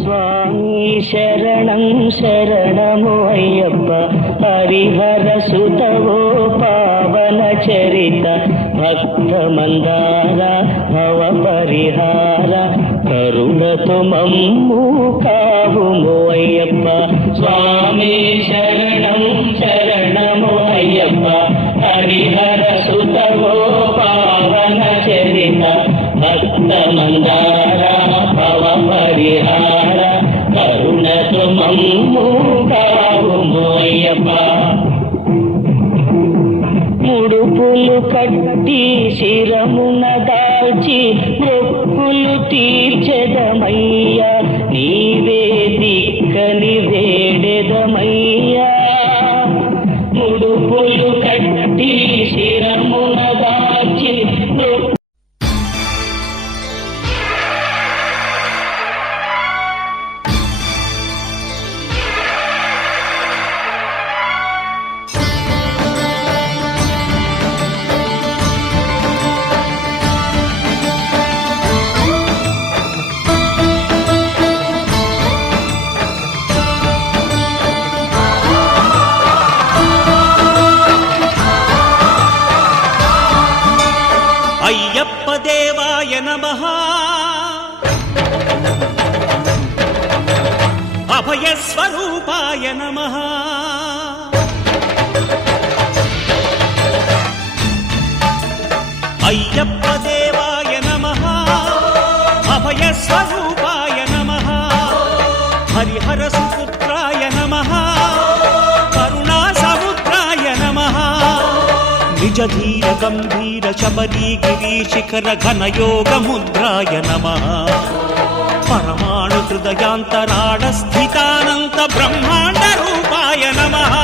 స్వామి శరణం శరణము అయ్యప్ప హరిహర సుతవో పావన చరిత భక్త మందార భవ పరిహార కరుణతో మమ్ము కావుము అయ్యప్ప. స్వామి శరణం శరణము అయ్యప్ప హరిహర సుతవో పావన చరిత భక్త మందార భవ పరిహార కరుణతో మమ్ము కావుము అయ్యప్ప. ముడుపులు కట్టి శిరమున దాల్చి మొక్కులు తీర్చెదమయ్యా నీవే దిక్కని వేడెదమయ్యా. ముడుపులు కట్టి శిరమున దాల్చి అయ్యప్ప దేవాయ నమః అభయ స్వరూపాయ నమః అయ్యప్ప దేవాయ నమః అభయ స్వరూపాయ నమః హరిహర సుపుత్రాయ నమః కరుణా సముద్రాయ నమః నిజ ధీర గంభీర శబరీ గిరి శిఖర ఘన యోగ ముద్రాయ నమః పరమాణు హృదయాంతరాడ స్థితానంత బ్రహ్మాండ రూపాయ నమః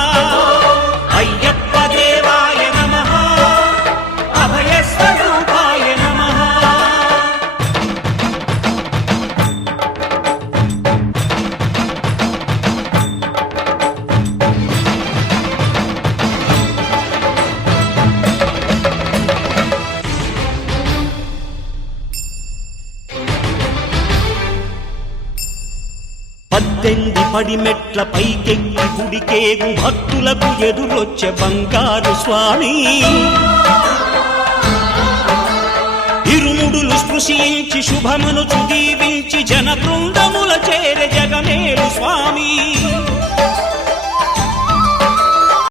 అయ్యప్ప దేవాయ నమః అభయ స్వరూపాయ నమః. పద్దెంది పడిమెట్ల పైకెక్కి గుడికేగు భక్తులకు ఎదురొచ్చే బంగారు స్వామి ఇరుముడులు స్పృశించి శుభమును దీవించి జన బృందముల చేరే జగమేలు స్వామి.